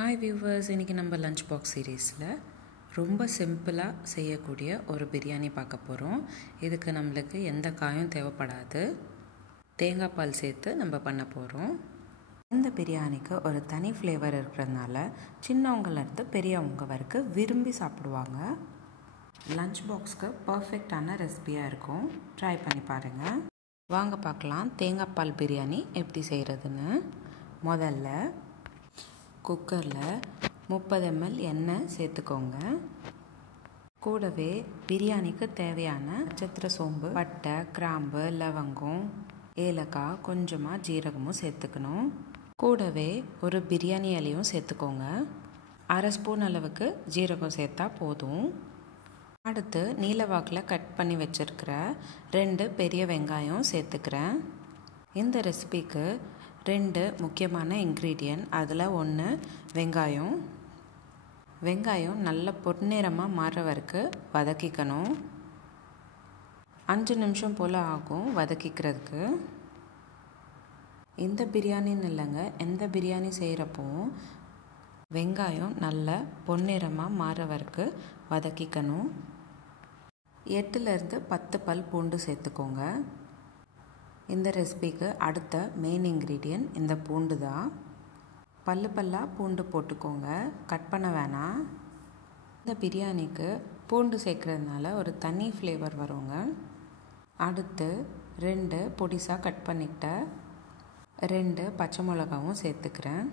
Hi viewers, இன்றைக்கி நம்ம lunch box சீரீஸில் ரொம்ப சிம்பிளாக செய்யக்கூடிய ஒரு பிரியாணி பார்க்க போகிறோம். இதுக்கு நம்மளுக்கு எந்த காயும் தேவைப்படாது. தேங்காய் பால் சேர்த்து நம்ம பண்ண போகிறோம். இந்த பிரியாணிக்கு ஒரு தனி ஃப்ளேவர் இருக்கிறதுனால சின்னவங்கலேருந்து பெரியவங்க வரைக்கும் விரும்பி சாப்பிடுவாங்க. லஞ்ச் பாக்ஸ்க்கு பர்ஃபெக்டான ரெசிபியாக இருக்கும். ட்ரை பண்ணி பாருங்கள். வாங்க பார்க்கலாம் தேங்காய் பால் பிரியாணி எப்படி செய்கிறதுன்னு. முதல்ல குக்கரில் 30 ml எண்ணெய் சேர்த்துக்கோங்க. கூடவே பிரியாணிக்கு தேவையான நட்சத்திர சோம்பு, பட்டை, கிராம்பு, லவங்கம், ஏலக்காய், கொஞ்சமாக ஜீரகமும் சேர்த்துக்கணும். கூடவே ஒரு பிரியாணி இலையும் சேர்த்துக்கோங்க. 1/2 ஸ்பூன் அளவுக்கு ஜீரகம் சேர்த்தா போதும். அடுத்து நீலவாக்கில் கட் பண்ணி வச்சுருக்கிற 2 பெரிய வெங்காயம் சேர்த்துக்கிறேன். இந்த ரெசிபிக்கு 2 முக்கியமான இன்க்ரீடியன்ட். அதில் 1 வெங்காயம். வெங்காயம் நல்ல பொன்னிறமாக மாற வரைக்கும் வதக்கிக்கணும். 5 நிமிஷம் போல் ஆகும் வதக்கிக்கிறதுக்கு. இந்த பிரியாணின்னு இல்லைங்க, எந்த பிரியாணி செய்கிறப்பவும் வெங்காயம் நல்ல பொன்னிறமாக மாற வரைக்கும் வதக்கிக்கணும். 8லேருந்து 10 பல் பூண்டு சேர்த்துக்கோங்க. இந்த ரெசிபிக்கு அடுத்த மெயின் இன்க்ரீடியன்ட் இந்த பூண்டு தான். பல்லாக பூண்டு போட்டுக்கோங்க, கட் பண்ண வேணாம். இந்த பிரியாணிக்கு பூண்டு சேர்க்குறதுனால ஒரு தனி ஃப்ளேவர் வருங்க. அடுத்து 2 பொடிசாக கட் பண்ணிக்கிட்ட 2 பச்சை மிளகாவும் சேர்த்துக்கிறேன்.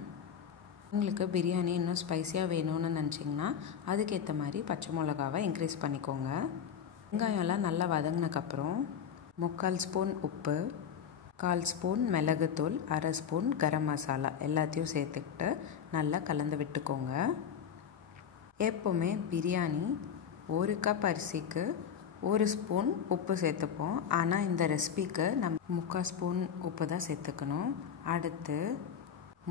உங்களுக்கு பிரியாணி இன்னும் ஸ்பைஸியாக வேணும்னு நினச்சிங்கன்னா அதுக்கேற்ற மாதிரி பச்சை மிளகாவை இன்க்ரீஸ் பண்ணிக்கோங்க. வெங்காயம்லாம் நல்லா வதங்கினக்கப்புறம் 3/4 ஸ்பூன் உப்பு, 1/4 ஸ்பூன் மிளகுத்தூள், 1/2 ஸ்பூன் கரம் மசாலா எல்லாத்தையும் சேர்த்துக்கிட்டு நல்லா கலந்து விட்டுக்கோங்க. எப்போவுமே பிரியாணி 1 கப் அரிசிக்கு 1 ஸ்பூன் உப்பு சேர்த்துப்போம். ஆனால் இந்த ரெசிபிக்கு நம்ம 3/4 ஸ்பூன் உப்பு தான் சேர்த்துக்கணும். அடுத்து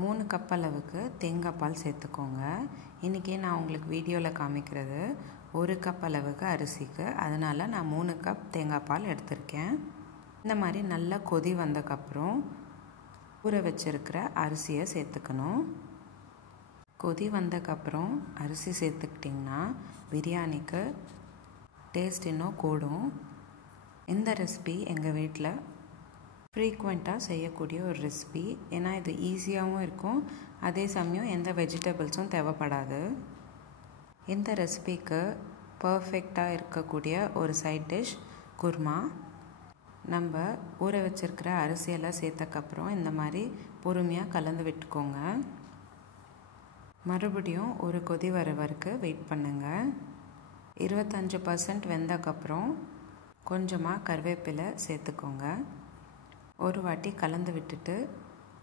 3 கப் அளவுக்கு தேங்காய் பால் சேர்த்துக்கோங்க. இன்றைக்கி நான் உங்களுக்கு வீடியோவில் காமிக்கிறது 1 கப் அளவுக்கு அரிசிக்கு, அதனால் நான் 3 கப் தேங்காய் பால் எடுத்திருக்கேன். இந்த மாதிரி நல்லா கொதி வந்தக்கப்புறம் ஊற வச்சுருக்கிற அரிசியை சேர்த்துக்கணும். கொதி வந்தக்கப்புறம் அரிசி சேர்த்துக்கிட்டிங்கன்னா பிரியாணிக்கு டேஸ்ட் இன்னும் கூடும். இந்த ரெசிபி எங்கள் வீட்டில் ஃப்ரீக்வெண்ட்டாக செய்யக்கூடிய ஒரு ரெசிபி. ஏன்னா இது ஈஸியாகவும் இருக்கும், அதே சமயம் எந்த வெஜிடபிள்ஸும் தேவைப்படாது. இந்த ரெசிபிக்கு பர்ஃபெக்டாக இருக்கக்கூடிய ஒரு சைட் டிஷ் குருமா. நம்ம ஊற வச்சுருக்கிற அரிசியெல்லாம் சேர்த்தக்கப்புறம் இந்த மாதிரி பொறுமையாக கலந்து விட்டுக்கோங்க. மறுபடியும் ஒரு கொதி வர வரைக்கும் வெயிட் பண்ணுங்கள். 25% வெந்தக்கப்புறம் கொஞ்சமாக கருவேப்பிலை சேர்த்துக்கோங்க. ஒரு வாட்டி கலந்து விட்டுட்டு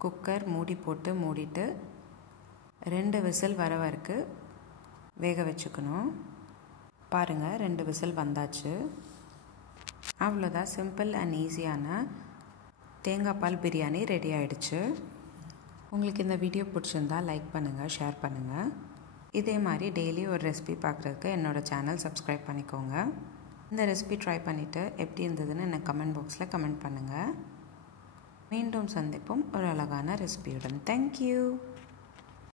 குக்கர் மூடி போட்டு மூடிட்டு 2 விசில் வர வரைக்கும் வேக வச்சுக்கணும். பாருங்கள், 2 விசில் வந்தாச்சு. அவ்வளோதான், சிம்பிள் அண்ட் ஈஸியான தேங்காய் பால் பிரியாணி ரெடி ஆகிடுச்சு. உங்களுக்கு இந்த வீடியோ பிடிச்சிருந்தா லைக் பண்ணுங்கள், ஷேர் பண்ணுங்கள். இதே மாதிரி டெய்லி ஒரு ரெசிபி பார்க்குறதுக்கு என்னோடய சேனல் சப்ஸ்கிரைப் பண்ணிக்கோங்க. இந்த ரெசிபி ட்ரை பண்ணிவிட்டு எப்படி இருந்ததுன்னு எனக்கு கமெண்ட் பாக்ஸில் கமெண்ட் பண்ணுங்கள். மீண்டும் சந்திப்போம் ஒரு அழகான ரெசிபியுடன். தேங்க்யூ.